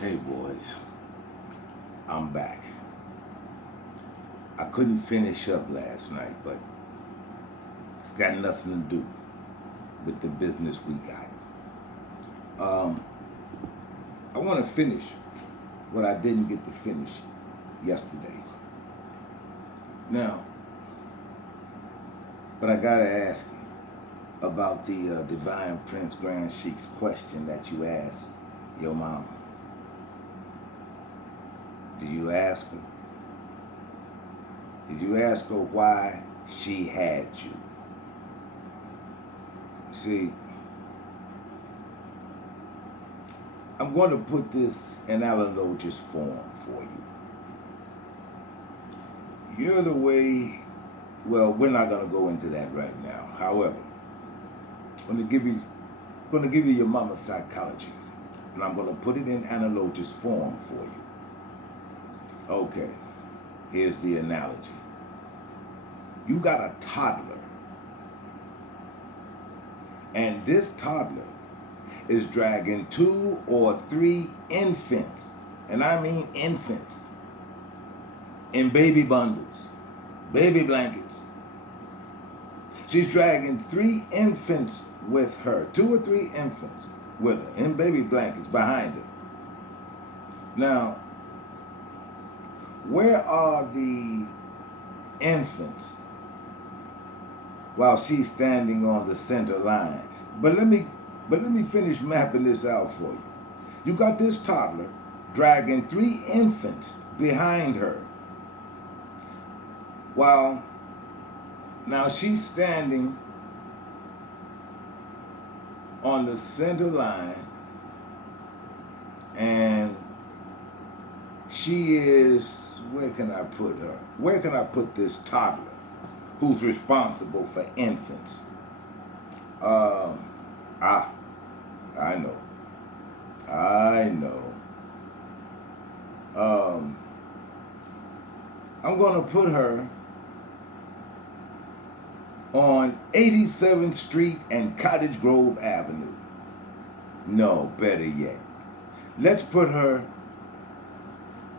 Hey boys, I'm back. I couldn't finish up last night, but it's got nothing to do with the business we got. I want to finish what I didn't get to finish yesterday. Now, but I gotta ask you about the Divine Prince Grand Sheik's question that you asked your mama. Did you ask her? Did you ask her why she had you? See, I'm going to put this in analogous form for you. You're the way, well, we're not going to go into that right now. However, I'm going to give you your mama's psychology, and I'm going to put it in analogous form for you. Okay, here's the analogy. You got a toddler, and this toddler is dragging 2 or 3 infants, and I mean infants, in baby bundles, baby blankets. She's dragging 3 infants with her, 2 or 3 infants with her, in baby blankets behind her. Now, where are the infants while she's standing on the center line? But let me finish mapping this out for you. You got this toddler dragging 3 infants behind her. While now she's standing on the center line, and she is, where can I put her? Where can I put this toddler who's responsible for infants? I know. I'm going to put her on 87th Street and Cottage Grove Avenue. No, better yet. Let's put her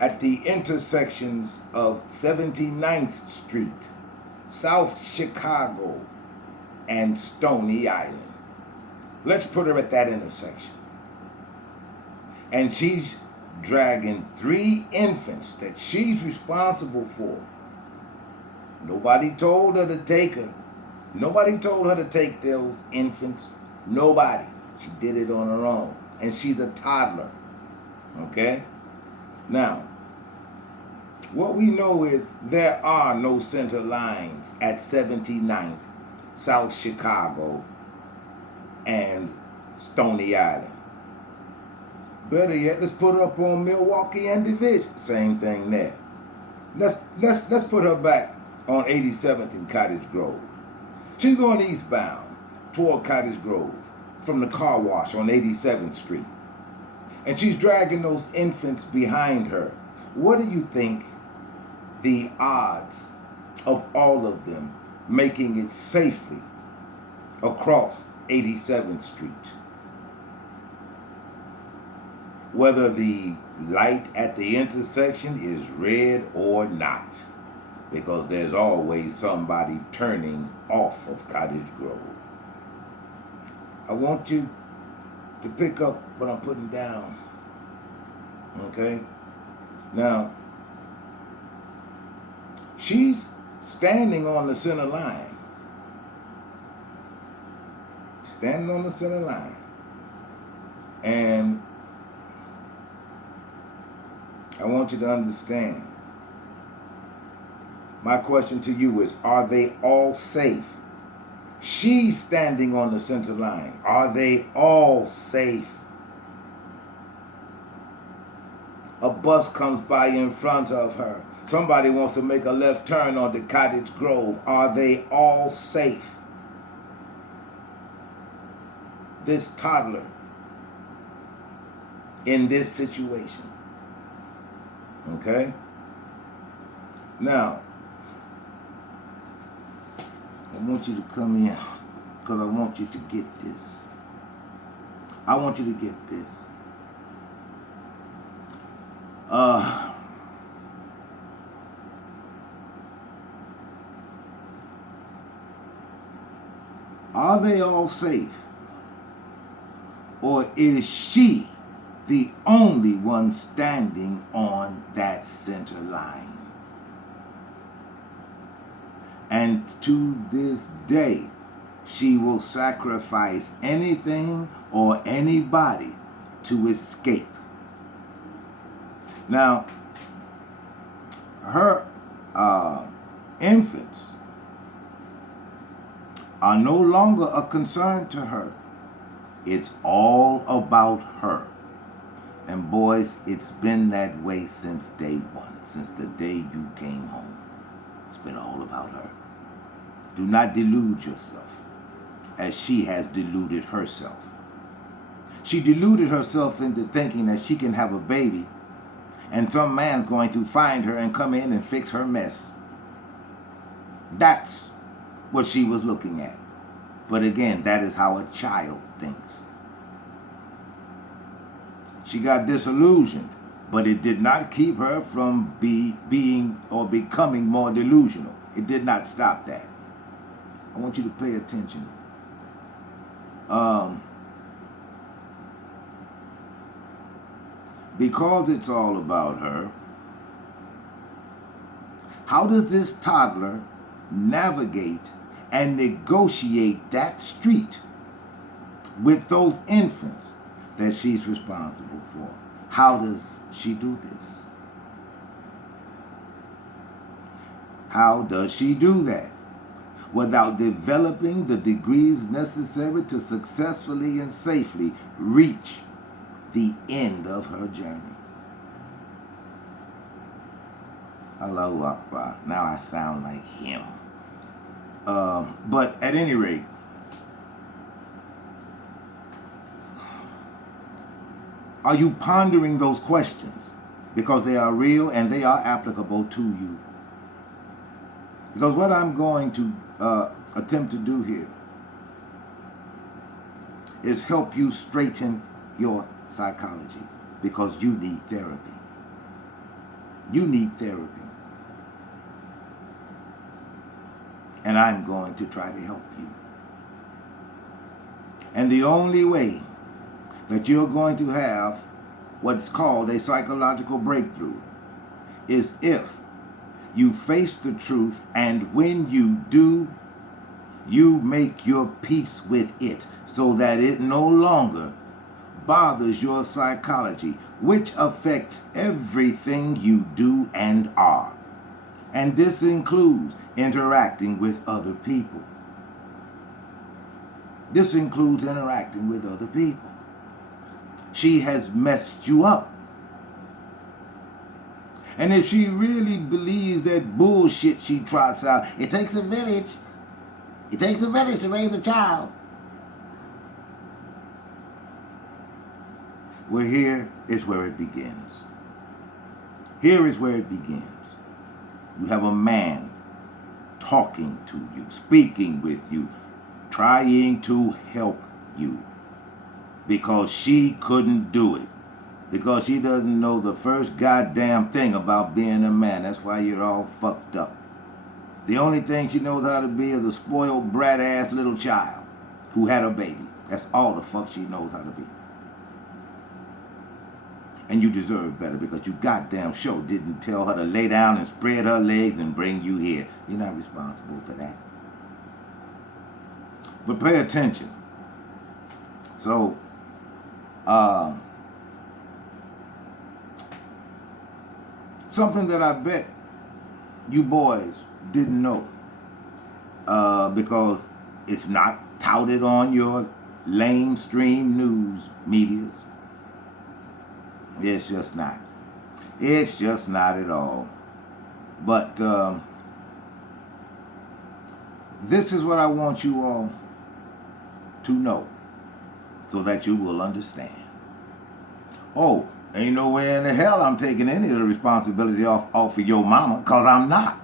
at the intersections of 79th Street, South Chicago, and Stony Island. Let's put her at that intersection. And she's dragging 3 infants that she's responsible for. Nobody told her to take her. Nobody told her to take those infants. Nobody. She did it on her own. And she's a toddler. Okay? Now, what we know is there are no center lines at 79th, South Chicago, and Stony Island. Better yet, let's put her up on Milwaukee and Division. Same thing there. Let's put her back on 87th and Cottage Grove. She's going eastbound toward Cottage Grove from the car wash on 87th Street. And she's dragging those infants behind her. What do you think the odds of all of them making it safely across 87th Street? Whether the light at the intersection is red or not, because there's always somebody turning off of Cottage Grove. I want you to pick up what I'm putting down. Okay? Now, she's standing on the center line. Standing on the center line. And I want you to understand. My question to you is, are they all safe? She's standing on the center line. Are they all safe? A bus comes by in front of her. Somebody wants to make a left turn onto Cottage Grove. Are they all safe? This toddler in this situation. Okay? Now, I want you to come in because I want you to get this. I want you to get this. Are they all safe? Or is she the only one standing on that center line? And to this day, she will sacrifice anything or anybody to escape. Now, her infants are no longer a concern to her. It's all about her. And boys, it's been that way since day one, since the day you came home. It's been all about her. Do not delude yourself, as she has deluded herself. She deluded herself into thinking that she can have a baby and some man's going to find her and come in and fix her mess. That's what she was looking at. But again, that is how a child thinks. She got disillusioned, but it did not keep her from being or becoming more delusional. It did not stop that. I want you to pay attention. Because it's all about her, how does this toddler navigate and negotiate that street with those infants that she's responsible for? How does she do this? How does she do that without developing the degrees necessary to successfully and safely reach the end of her journey? Allahu Akbar. Now I sound like him. But at any rate, are you pondering those questions? Because they are real and they are applicable to you. Because what I'm going to attempt to do here is help you straighten your psychology, because you need therapy. You need therapy. And I'm going to try to help you. And the only way that you're going to have what's called a psychological breakthrough is if you face the truth, and when you do, you make your peace with it so that it no longer bothers your psychology, which affects everything you do and are. And this includes interacting with other people. This includes interacting with other people. She has messed you up. And if she really believes that bullshit she trots out, it takes a village. It takes a village to raise a child. Well, here is where it begins. Here is where it begins. You have a man talking to you, speaking with you, trying to help you, because she couldn't do it. Because she doesn't know the first goddamn thing about being a man. That's why you're all fucked up. The only thing she knows how to be is a spoiled brat-ass little child who had a baby. That's all the fuck she knows how to be. And you deserve better, because you goddamn sure didn't tell her to lay down and spread her legs and bring you here. You're not responsible for that. But pay attention. So, something that I bet you boys didn't know, because it's not touted on your lamestream news medias. It's just not. It's just not at all. But this is what I want you all to know, so that you will understand. Oh, ain't no way in the hell I'm taking any of the responsibility off of your mama, because I'm not.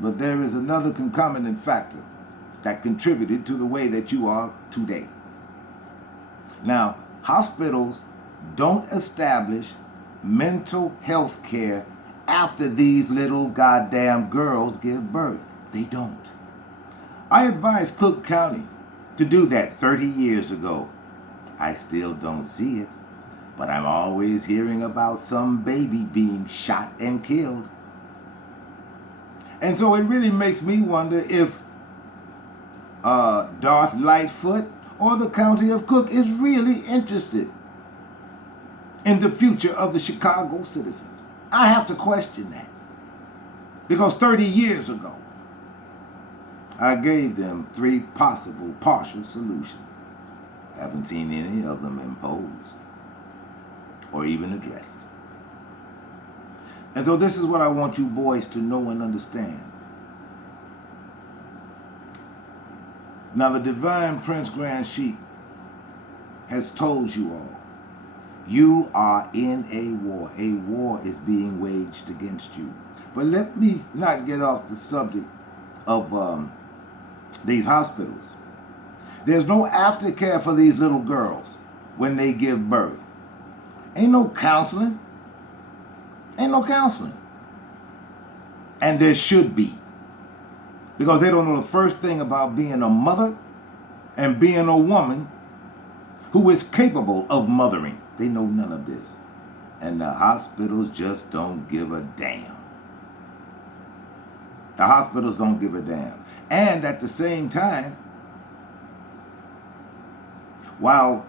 But there is another concomitant factor that contributed to the way that you are today. Now, hospitals don't establish mental health care after these little goddamn girls give birth. They don't. I advised Cook County to do that 30 years ago. I still don't see it, but I'm always hearing about some baby being shot and killed. And so it really makes me wonder if Darth Lightfoot or the county of Cook is really interested in the future of the Chicago citizens. I have to question that. Because 30 years ago, I gave them 3 possible partial solutions. I haven't seen any of them imposed or even addressed. And so this is what I want you boys to know and understand. Now the divine Prince Grand Sheik has told you all, you are in a war. A war is being waged against you. But let me not get off the subject of these hospitals. There's no aftercare for these little girls when they give birth. Ain't no counseling. Ain't no counseling. And there should be. Because they don't know the first thing about being a mother and being a woman who is capable of mothering. They know none of this. And the hospitals just don't give a damn. The hospitals don't give a damn. And at the same time, while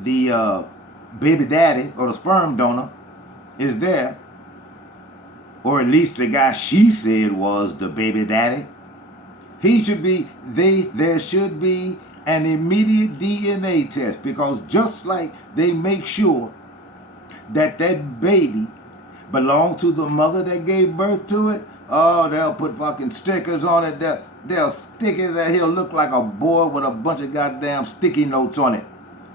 the baby daddy or the sperm donor is there, or at least the guy she said was the baby daddy, there should be an immediate DNA test, because just like they make sure that that baby belonged to the mother that gave birth to it, oh, they'll put fucking stickers on it. They'll stick it that he'll look like a board with a bunch of goddamn sticky notes on it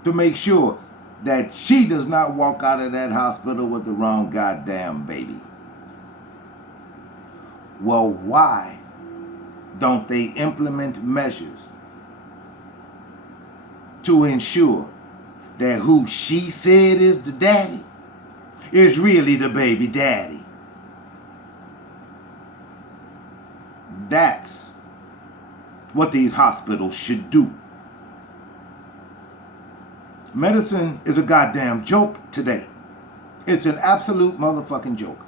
to make sure that she does not walk out of that hospital with the wrong goddamn baby. Well, why don't they implement measures to ensure that who she said is the daddy is really the baby daddy? That's what these hospitals should do. Medicine is a goddamn joke today. It's an absolute motherfucking joke.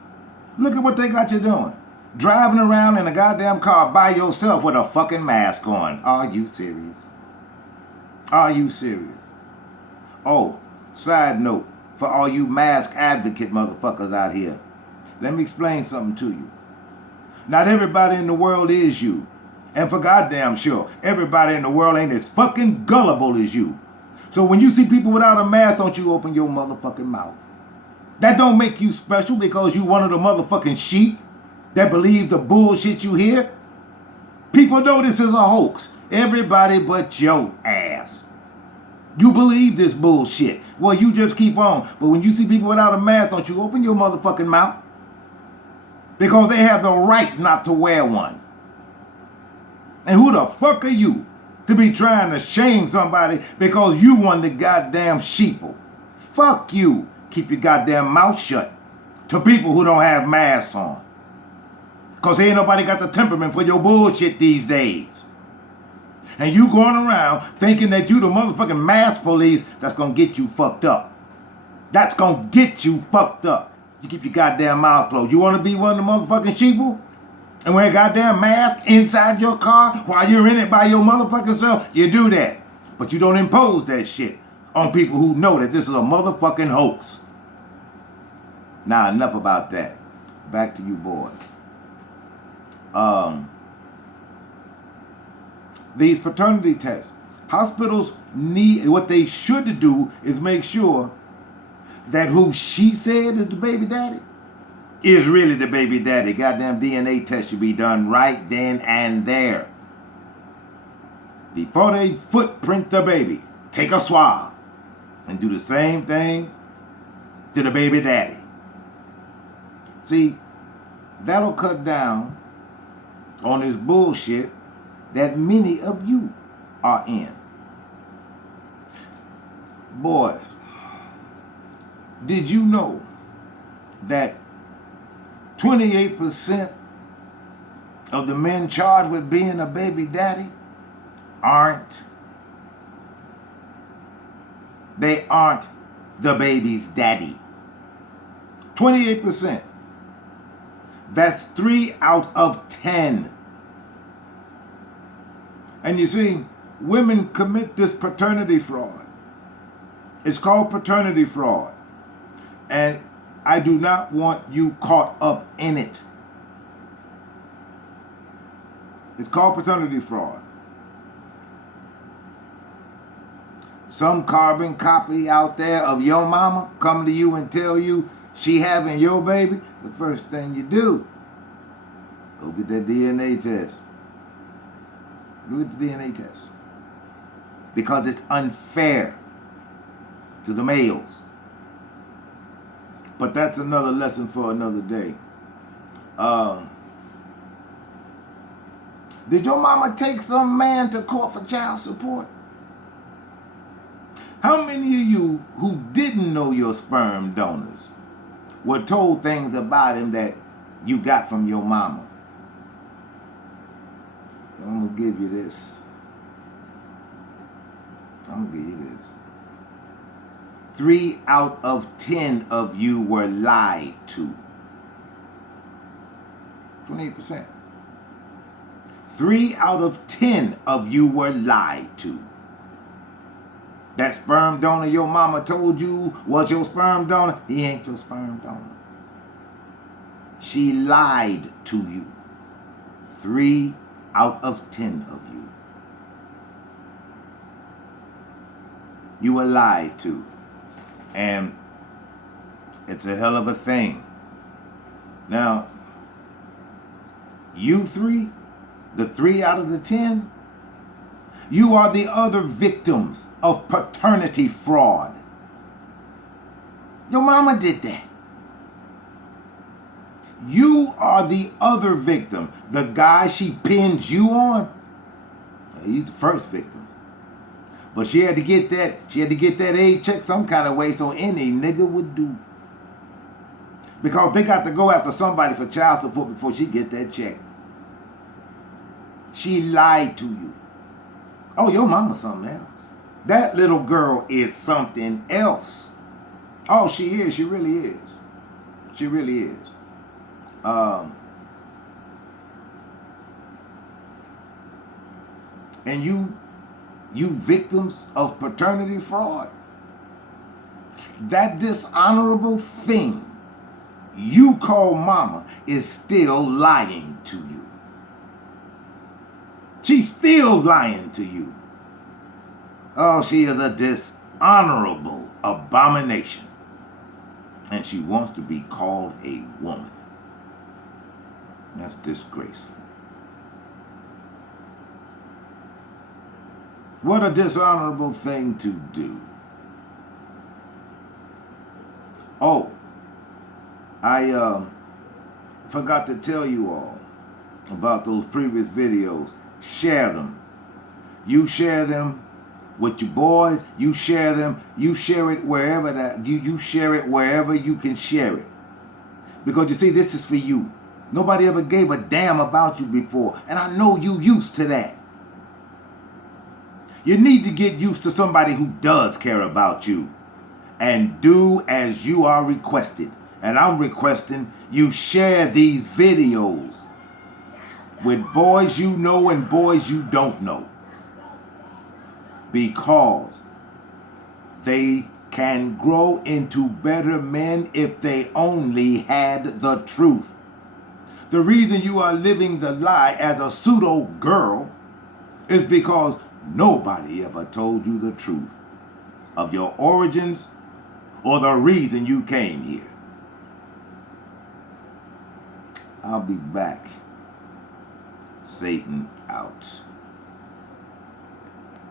Look at what they got you doing. Driving around in a goddamn car by yourself with a fucking mask on. Are you serious? Are you serious? Oh, side note, for all you mask advocate motherfuckers out here, let me explain something to you. Not everybody in the world is you. And for goddamn sure, everybody in the world ain't as fucking gullible as you. So when you see people without a mask, don't you open your motherfucking mouth. That don't make you special because you one of the motherfucking sheep that believe the bullshit you hear. People know this is a hoax. Everybody but your ass. You believe this bullshit. Well, you just keep on. But when you see people without a mask, don't you open your motherfucking mouth. Because they have the right not to wear one. And who the fuck are you to be trying to shame somebody because you one of the goddamn sheeple? Fuck you. Keep your goddamn mouth shut to people who don't have masks on. Because ain't nobody got the temperament for your bullshit these days. And you going around thinking that you the motherfucking mask police, that's going to get you fucked up. That's going to get you fucked up. You keep your goddamn mouth closed. You want to be one of the motherfucking sheeple and wear a goddamn mask inside your car while you're in it by your motherfucking self? You do that. But you don't impose that shit on people who know that this is a motherfucking hoax. Now, enough about that. Back to you boys. These paternity tests. Hospitals need, what they should do is make sure that who she said is the baby daddy is really the baby daddy. Goddamn DNA test should be done right then and there. Before they footprint the baby, take a swab and do the same thing to the baby daddy. See, that'll cut down on this bullshit that many of you are in. Boys, Did you know that 28% of the men charged with being a baby daddy aren't? They aren't the baby's daddy. 28%. That's 3 out of 10. And you see, women commit this paternity fraud. It's called paternity fraud. And I do not want you caught up in it. It's called paternity fraud. Some carbon copy out there of your mama come to you and tell you she having your baby. The first thing you do, go get that DNA test. Do the DNA test. Because it's unfair to the males. But that's another lesson for another day. Did your mama take some man to court for child support? How many of you who didn't know your sperm donors were told things about him that you got from your mama? I'm going to give you this. 3 out of 10 of you were lied to. 28%. 3 out of 10 of you were lied to. That sperm donor your mama told you was your sperm donor, he ain't your sperm donor. She lied to you. 3 out of 10 of you. You were lied to. And it's a hell of a thing. Now, you three, the 3 out of the 10, you are the other victims of paternity fraud. Your mama did that. You are the other victim. The guy she pinned you on, he's the first victim. But she had to get that aid check some kind of way, so any nigga would do. Because they got to go after somebody for child support before she get that check. She lied to you. Oh, your mama's something else. That little girl is something else. Oh, she is. She really is. She really is. And you victims of paternity fraud, that dishonorable thing you call mama is still lying to you. She's still lying to you. Oh, she is a dishonorable abomination. And she wants to be called a woman. That's disgraceful. What a dishonorable thing to do. Oh, I forgot to tell you all about those previous videos. Share them. You share them with your boys. You share them. You share it wherever you share it wherever you can share it. Because you see, this is for you. Nobody ever gave a damn about you before, and I know you used to that. You need to get used to somebody who does care about you and do as you are requested. And I'm requesting you share these videos with boys you know and boys you don't know, because they can grow into better men if they only had the truth. The reason you are living the lie as a pseudo girl is because nobody ever told you the truth of your origins or the reason you came here. I'll be back. Satan out.